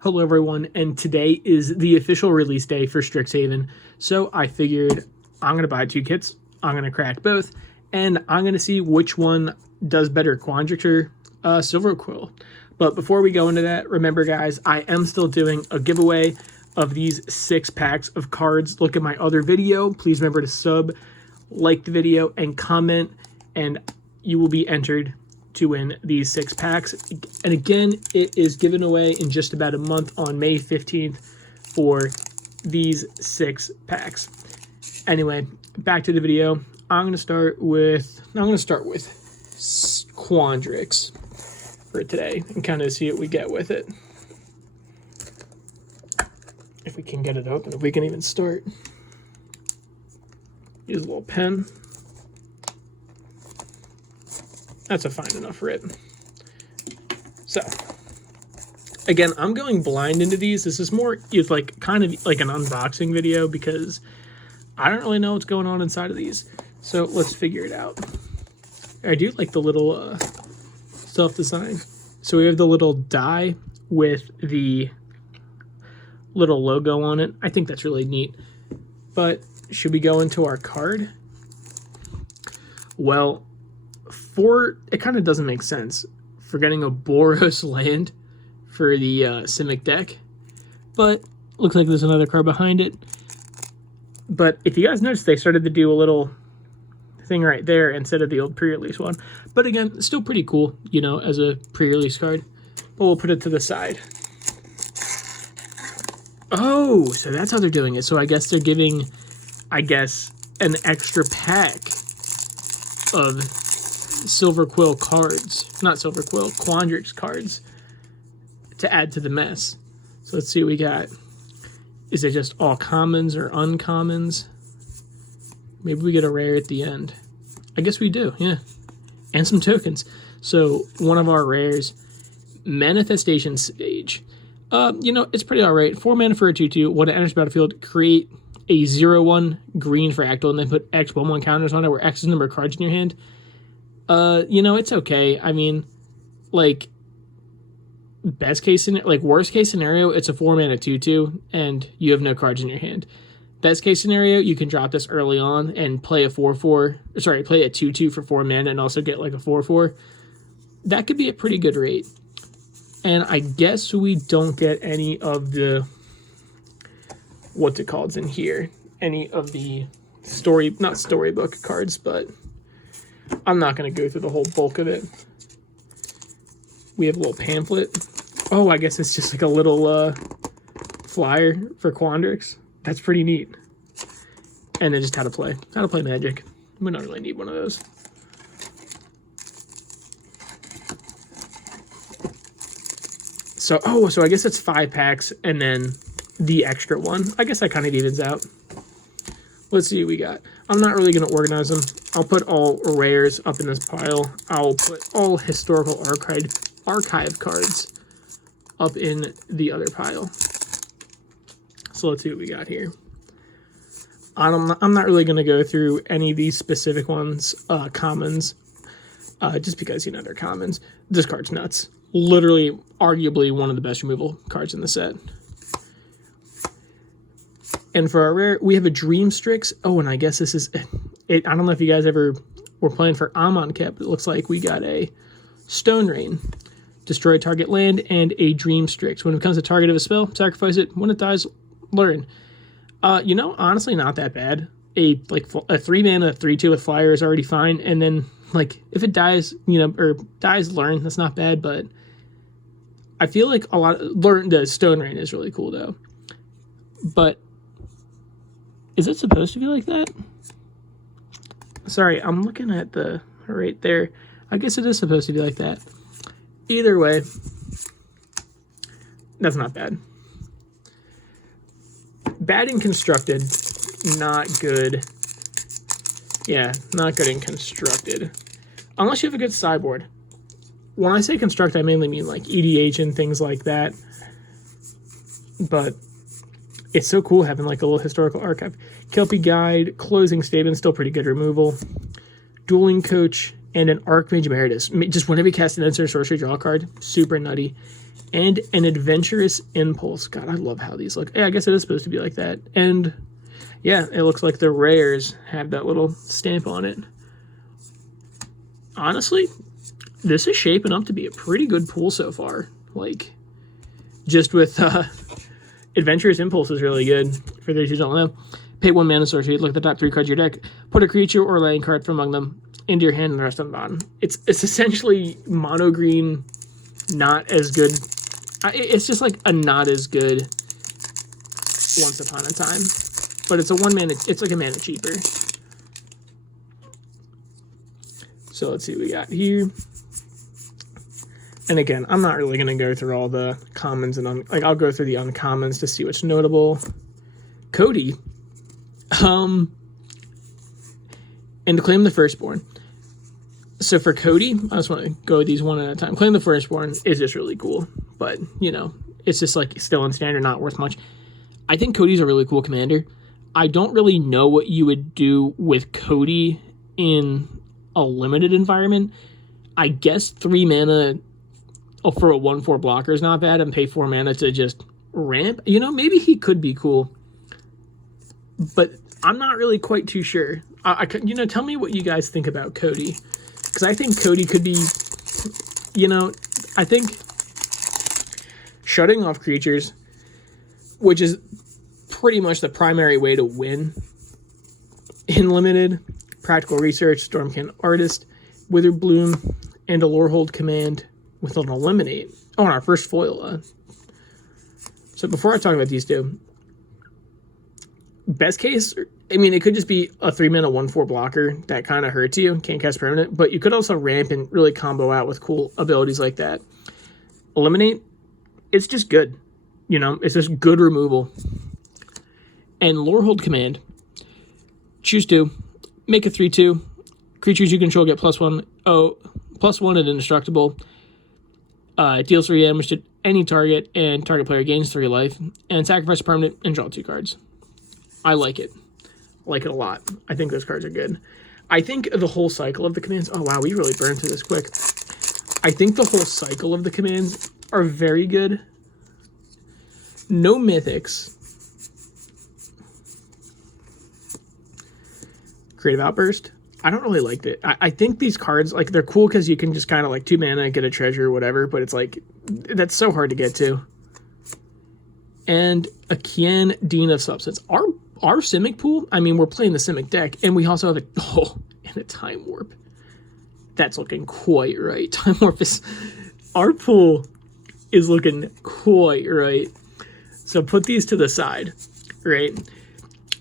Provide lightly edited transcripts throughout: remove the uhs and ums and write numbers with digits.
Hello everyone, and today is the official release day for Strixhaven, so I figured I'm going to buy 2 kits, I'm going to crack both, and I'm going to see which one does better, Quandrix or Silverquill. But before we go into that, remember guys, I am still doing a giveaway of these 6 packs of cards. Look at my other video, please remember to sub, like the video, and comment, and you will be entered to win these 6 packs. And again, it is given away in just about a month on May 15th for these 6 packs. Anyway, back to the video. I'm going to start with Quandrix for today and kind of see what we get with it. If we can get it open, if we can even start. Use a little pen. That's a fine enough rip. So, again, I'm going blind into these. This is more, it's like kind of like an unboxing video because I don't really know what's going on inside of these. So let's figure it out. I do like the little self-design. So we have the little die with the little logo on it. I think that's really neat. But should we go into our card? Well, it kind of doesn't make sense for getting a Boros land for the Simic deck, but looks like there's another card behind it. But if you guys notice, they started to do a little thing right there instead of the old pre-release one. But again, still pretty cool, you know, as a pre-release card. But we'll put it to the side. Oh, so that's how they're doing it. So I guess they're giving, an extra pack of Silverquill cards, not Silverquill, Quandrix cards to add to the mess. So let's see what we got. Is it just all commons or uncommons? Maybe we get a rare at the end. I guess we do, yeah. And some tokens. So one of our rares, Manifestation Stage. You know, it's pretty alright. 4 mana for a 2/2. When it enters the battlefield, create a 0/1 green fractal and then put X 1/1 counters on it where X is the number of cards in your hand. You know, it's okay. I mean, like, worst case scenario, it's a 4 mana 2/2, and you have no cards in your hand. Best case scenario, you can drop this early on and play a 2/2 for 4 mana and also get like a 4/4. That could be a pretty good rate. And I guess we don't get any of the, what's it called in here? Any of the not storybook cards, but I'm not going to go through the whole bulk of it. We have a little pamphlet. Oh, I guess it's just like a little flyer for Quandrix. That's pretty neat. And then just how to play Magic. We don't really need one of those. So, so I guess it's 5 packs and then the extra one. I guess that kind of evens out. Let's see what we got. I'm not really going to organize them. I'll put all rares up in this pile. I'll put all historical archive cards up in the other pile. So let's see what we got here. I'm not really going to go through any of these specific ones, commons, just because, you know, they're commons. This card's nuts. Literally, arguably one of the best removal cards in the set. And for our rare, we have a Dream Strix. Oh, and I guess this is it. I don't know if you guys ever were playing for Amon Cap, but it looks like we got a Stone Rain. Destroy target land and a Dream Strix. When it becomes a target of a spell, sacrifice it. When it dies, learn. You know, honestly, not that bad. A 3 mana 3/2 with flyer is already fine. And then, like, if it dies, you know, or dies, learn. That's not bad, but I feel like the Stone Rain is really cool, though. But is it supposed to be like that? Sorry, I'm looking at the right there. I guess it is supposed to be like that. Either way, that's not bad. Bad in constructed, not good. Yeah, not good in constructed. Unless you have a good sideboard. When I say construct, I mainly mean like EDH and things like that. But it's so cool having like a little historical archive. Kelpie Guide, Closing Statement, still pretty good removal. Dueling Coach, and an Archmage Emeritus. Just whenever you cast an instant sorcery, draw a card. Super nutty. And an Adventurous Impulse. God, I love how these look. Yeah, I guess it is supposed to be like that. And yeah, it looks like the rares have that little stamp on it. Honestly, this is shaping up to be a pretty good pool so far. Like, just with Adventurous Impulse is really good. For those who don't know, pay 1 mana sorcery, look at the top 3 cards of your deck, put a creature or land card from among them into your hand and the rest on the bottom. It's essentially mono green, not as good. It's just like a not as good Once Upon a Time, but it's a 1 mana. It's like a mana cheaper. So let's see what we got here. And again, I'm not really going to go through all the commons, and I'll go through the uncommons to see what's notable. Cody, and to Claim the Firstborn. So for Cody, I just want to go these one at a time. Claim the Firstborn is just really cool, but you know, it's just like still in standard, not worth much. I think Cody's a really cool commander. I don't really know what you would do with Cody in a limited environment. I guess 3 mana for a 1/4 blocker is not bad, and pay 4 mana to just ramp. You know, maybe he could be cool, but I'm not really quite too sure. You know, tell me what you guys think about Cody, because I think Cody could be, you know, I think shutting off creatures, which is pretty much the primary way to win in limited. Practical Research, Stormkin Artist, Witherbloom, and a Lorehold command with an Eliminate. Oh, and our first foil. So before I talk about these two, best case, I mean, it could just be a 3 mana 1/4 blocker that kind of hurts you, can't cast permanent, but you could also ramp and really combo out with cool abilities like that. Eliminate, it's just good. You know, it's just good removal. And Lorehold command, choose 2. Make a 3/2. Creatures you control get +1 and indestructible. It deals 3 damage to any target, and target player gains 3 life. And sacrifice a permanent and draw 2 cards. I like it. I like it a lot. I think those cards are good. I think the whole cycle of the commands... Oh, wow, we really burned through this quick. I think the whole cycle of the commands are very good. No mythics. Creative Outburst. I don't really like it. I think these cards, like, they're cool because you can just kind of like 2 mana, get a treasure or whatever, but it's like, that's so hard to get to. And a Kian, Dean of Substance. Our Simic pool, I mean, we're playing the Simic deck, and we also have a Time Warp. That's looking quite right. Time Warp is... Our pool is looking quite right. So put these to the side, right?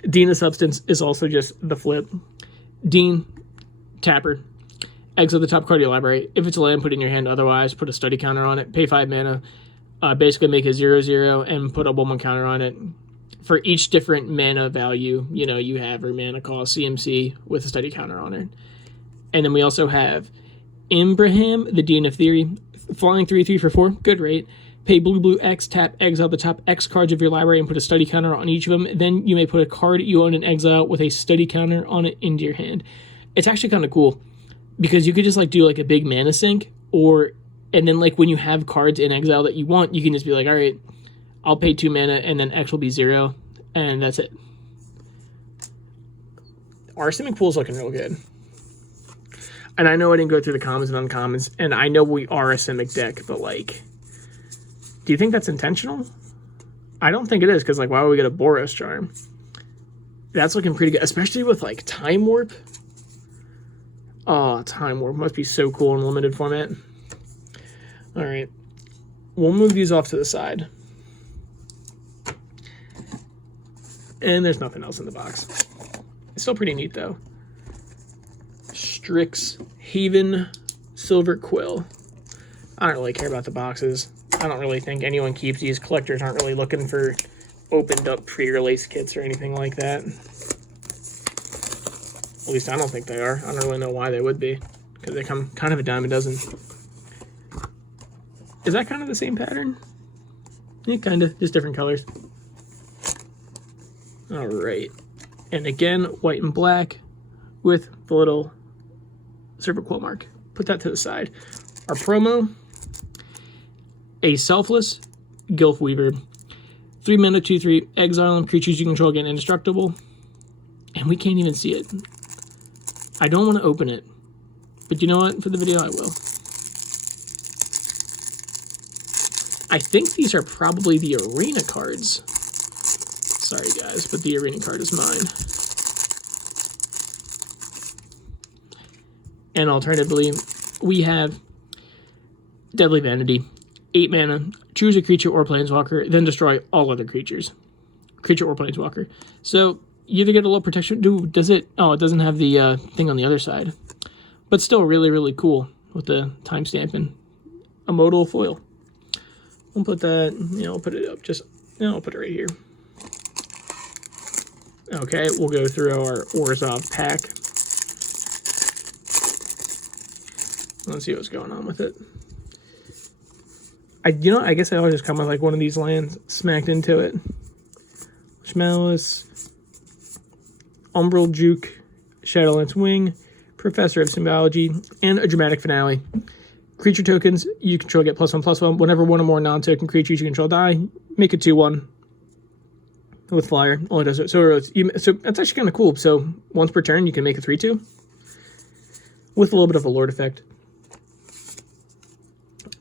Dean of Substance is also just the flip. Dean, tapper. Exile the top card of your library. If it's a land, put it in your hand. Otherwise, put a study counter on it. Pay 5 mana. Basically make a 0/0 and put a 1/1 counter on it. For each different mana value, you know, you have, or mana cost, CMC, with a study counter on it. And then we also have Imbraham, the Dean of Theory. Flying 3/3 for 4. Good rate. Pay blue X, tap, exile the top X cards of your library and put a study counter on each of them. Then you may put a card you own in exile with a study counter on it into your hand. It's actually kind of cool because you could just like do like a big mana sink, and then like when you have cards in exile that you want, you can just be like, all right, I'll pay 2 mana and then X will be 0, and that's it. Our Simic pool is looking real good. And I know I didn't go through the commons and uncommons, and I know we are a Simic deck, but like, do you think that's intentional? I don't think it is, because like, why would we get a Boros Charm? That's looking pretty good, especially with like Time Warp. Oh, Time Warp must be so cool in limited format. All right, we'll move these off to the side. And there's nothing else in the box. It's still pretty neat though. Strixhaven Silver Quill. I don't really care about the boxes. I don't really think anyone keeps these. Collectors aren't really looking for opened up pre-release kits or anything like that. At least I don't think they are. I don't really know why they would be, because they come kind of a dime a dozen. Is that kind of the same pattern? Yeah, kind of, just different colors. All right, and again, white and black with the little Silver Quill mark. Put that to the side. Our promo, a Selfless Gilf Weaver. 3 mana, 2/3, exile them, creatures you control get indestructible. And we can't even see it. I don't want to open it. But you know what? For the video, I will. I think these are probably the arena cards. Sorry, guys, but the arena card is mine. And alternatively, we have Deadly Vanity. 8 mana, choose a creature or planeswalker, then destroy all other creatures. Creature or planeswalker. So, you either get a low protection... does it... Oh, it doesn't have the thing on the other side. But still really, really cool with the timestamp and a modal foil. We'll put that... I'll put it up just... I'll put it right here. Okay, we'll go through our Orzhov pack. Let's see what's going on with it. I guess I always just come with like one of these lands smacked into it. Malice, Umbral Juke, Shadowlance Wing, Professor of Symbology, and a Dramatic Finale. Creature tokens you control get +1/+1. Whenever one or more non-token creatures you control die, make it 2/1 with flyer. All it does it. So that's actually kind of cool. So once per turn, you can make a 3/2 with a little bit of a Lord effect.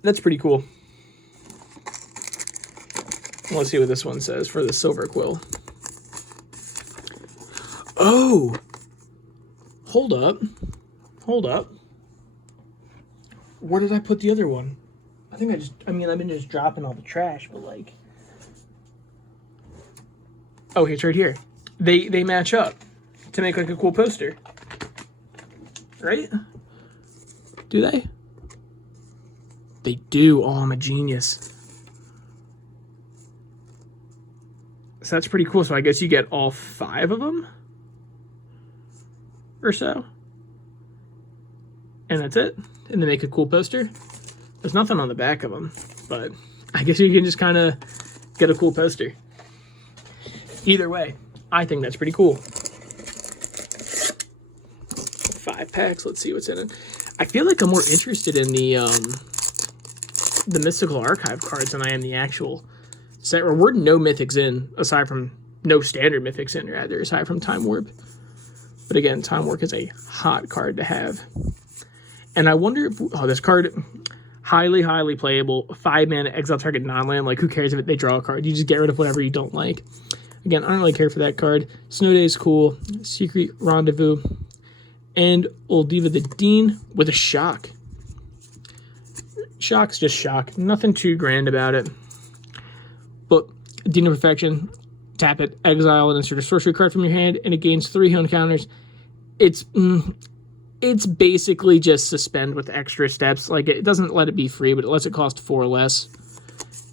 That's pretty cool. Let's see what this one says for the Silver Quill. Oh! Hold up. Hold up. Where did I put the other one? I've been just dropping all the trash, but like... Oh, it's right here. They match up to make like a cool poster. Right? Do they? They do. Oh, I'm a genius. So that's pretty cool. So I guess you get all 5 of them or so. And that's it. And they make a cool poster. There's nothing on the back of them, but I guess you can just kind of get a cool poster. Either way, I think that's pretty cool. 5 packs. Let's see what's in it. I feel like I'm more interested in the Mystical Archive cards than I am the actual set. Or we're no mythics in, aside from no standard mythics in, rather, aside from Time Warp. But again, Time Warp is a hot card to have. And I wonder if... Oh, this card, highly, highly playable. 5 mana, exile target non-land. Like, who cares if they draw a card? You just get rid of whatever you don't like. Again, I don't really care for that card. Snow Day is cool. Secret Rendezvous. And Oldiva the Dean with a shock. Shock's just shock. Nothing too grand about it. But Dean of Perfection, tap it, exile, and insert a sorcery card from your hand, and it gains 3 encounters. It's basically just suspend with extra steps. Like, it doesn't let it be free, but it lets it cost 4 less.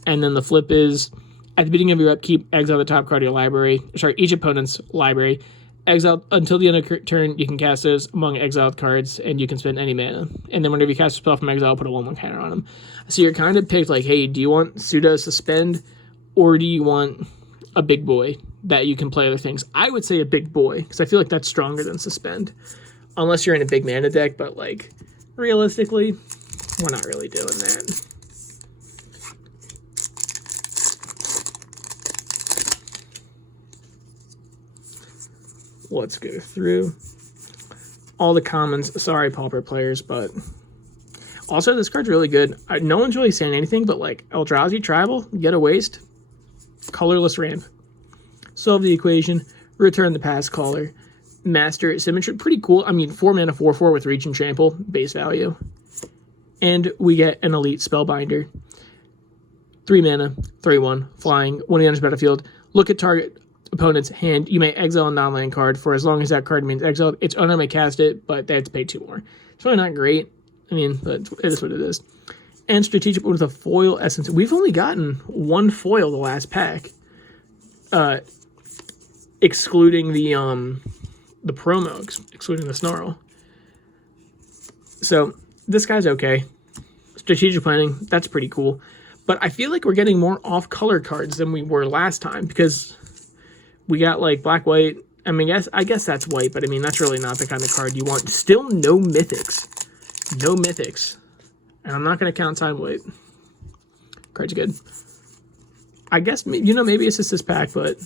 And then the flip is, at the beginning of your upkeep, exile the top card of your library. Sorry, each opponent's library. Exile until the end of your turn, you can cast those among exiled cards, and you can spend any mana. And then whenever you cast a spell from exile, put a 1/1 counter on them. So you're kind of picked like, hey, do you want pseudo suspend, or do you want a big boy that you can play other things? I would say a big boy, because I feel like that's stronger than suspend. Unless you're in a big mana deck, but like, realistically, we're not really doing that. Let's go through all the commons. Sorry, Pauper players, but also this card's really good. No one's really saying anything, but like Eldrazi Tribal, get a waste, colorless ramp, solve the equation, return the past caller, master symmetry. Pretty cool. I mean, 4 mana, 4/4 with reach and trample, base value, and we get an elite spellbinder. 3 mana, 3/1, flying. When he enters battlefield, look at target opponent's hand. You may exile a non-land card for as long as that card remains exiled. Its owner may cast it, but they have to pay 2 more. It's really not great. I mean, but it is what it is. And strategic with a foil essence. We've only gotten 1 foil the last pack, excluding the promo, excluding the Snarl. So this guy's okay. Strategic planning, that's pretty cool. But I feel like we're getting more off-color cards than we were last time, because we got like black, white, I mean, I guess that's white, but I mean, that's really not the kind of card you want. Still no mythics. No mythics. And I'm not going to count time white. Card's good. I guess, you know, maybe it's just this pack, but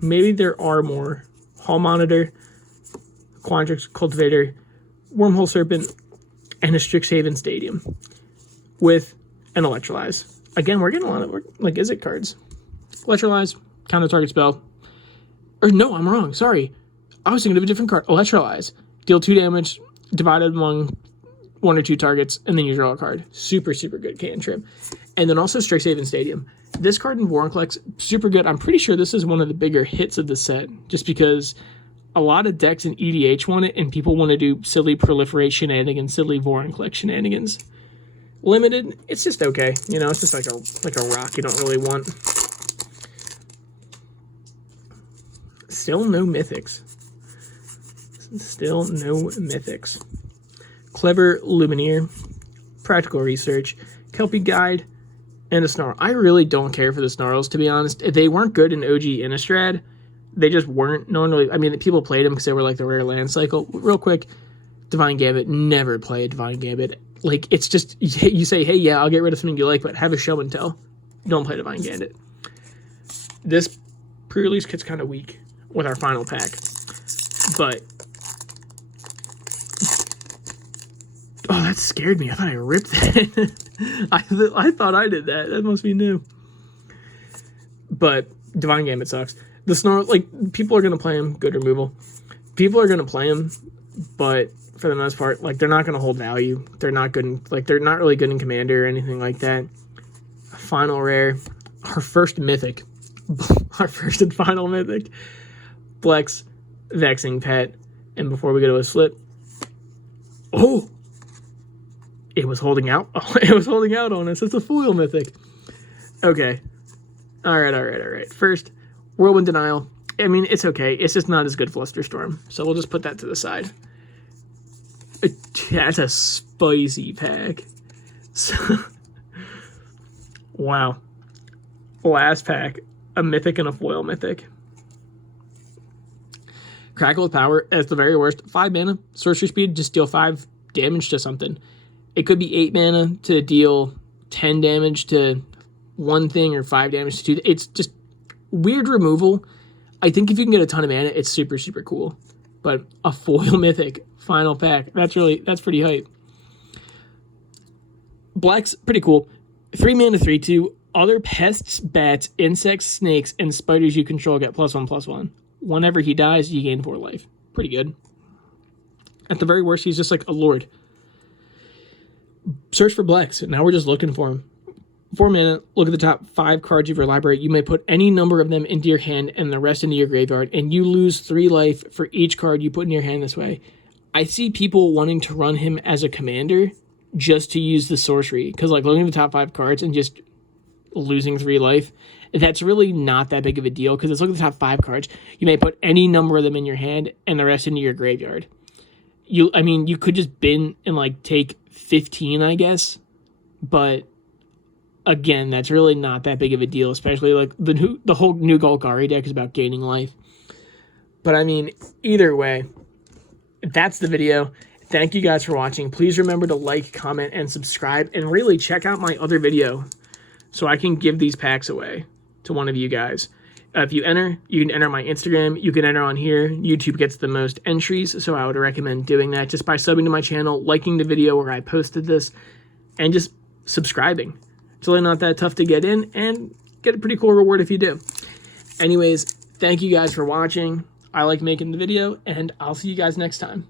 maybe there are more. Hall Monitor, Quandrix Cultivator, Wormhole Serpent, and a Strixhaven Stadium with an Electrolyze. Again, we're getting a lot of, like, Izzet cards. Electrolyze, counter target spell. Or no, I'm wrong. Sorry. I was thinking of a different card. Electrolyze. Deal 2 damage, divided among 1 or 2 targets, and then you draw a card. Super, super good cantrip. And then also Strixhaven Stadium. This card in Vorinclex, super good. I'm pretty sure this is one of the bigger hits of the set, just because a lot of decks in EDH want it, and people want to do silly Proliferate shenanigans, silly Vorinclex shenanigans. Limited, it's just okay. You know, it's just like a rock you don't really want. Still no mythics. Still no mythics. Clever Lumineer, Practical Research, Kelpie Guide, and a Snarl. I really don't care for the Snarls, to be honest. If they weren't good in OG Innistrad, they just weren't. No one really, I mean, people played them because they were like the rare land cycle. Real quick, Divine Gambit, never play a Divine Gambit. Like, it's just, you say, hey, yeah, I'll get rid of something you like, but have a show and tell. Don't play Divine Gambit. This pre-release kit's kind of weak with our final pack. But, oh, that scared me. I thought I ripped that. I thought I did that. That must be new. But Divine Gambit sucks. The Snarl, like, people are going to play him. Good removal. People are going to play him, but for the most part, like, they're not going to hold value. They're not good in, like, they're not really good in Commander or anything like that. Final rare. Our first mythic. Our first and final mythic. Flex, Vexing Pet. And before we go to a slip. Oh! It was holding out. Oh, it was holding out on us. It's a foil mythic. Okay. All right. First, Whirlwind Denial. I mean, it's okay. It's just not as good Flusterstorm. So we'll just put that to the side. That's a spicy pack. So, wow. Last pack. A mythic and a foil mythic. Crackle with Power. As the very worst. 5 mana. Sorcery speed. Just deal 5 damage to something. It could be 8 mana to deal 10 damage to one thing or 5 damage to 2. It's just weird removal. I think if you can get a ton of mana, it's super, super cool. But a foil mythic final pack, that's pretty hype. Black's pretty cool. 3 mana, 3/2. Other pests, bats, insects, snakes, and spiders you control get +1/+1. Whenever he dies, you gain 4 life. Pretty good. At the very worst, he's just like a lord. Search for Blacks. Now we're just looking for him. 4 mana, look at the top 5 cards of your library. You may put any number of them into your hand and the rest into your graveyard, and you lose 3 life for each card you put in your hand this way. I see people wanting to run him as a commander just to use the sorcery, because like looking at the top 5 cards and just losing 3 life, that's really not that big of a deal, because let's look at the top 5 cards. You may put any number of them in your hand and the rest into your graveyard. I mean, you could just bin and like take 15, I guess, but again, that's really not that big of a deal, especially like the whole new Golgari deck is about gaining life. But I mean, either way, that's the video. Thank you guys for watching. Please remember to like, comment, and subscribe, and really check out my other video so I can give these packs away to one of you guys. If you enter, you can enter my Instagram. You can enter on here. YouTube gets the most entries, so I would recommend doing that just by subbing to my channel, liking the video where I posted this, and just subscribing. It's really not that tough to get in, and get a pretty cool reward if you do. Anyways, thank you guys for watching. I like making the video, and I'll see you guys next time.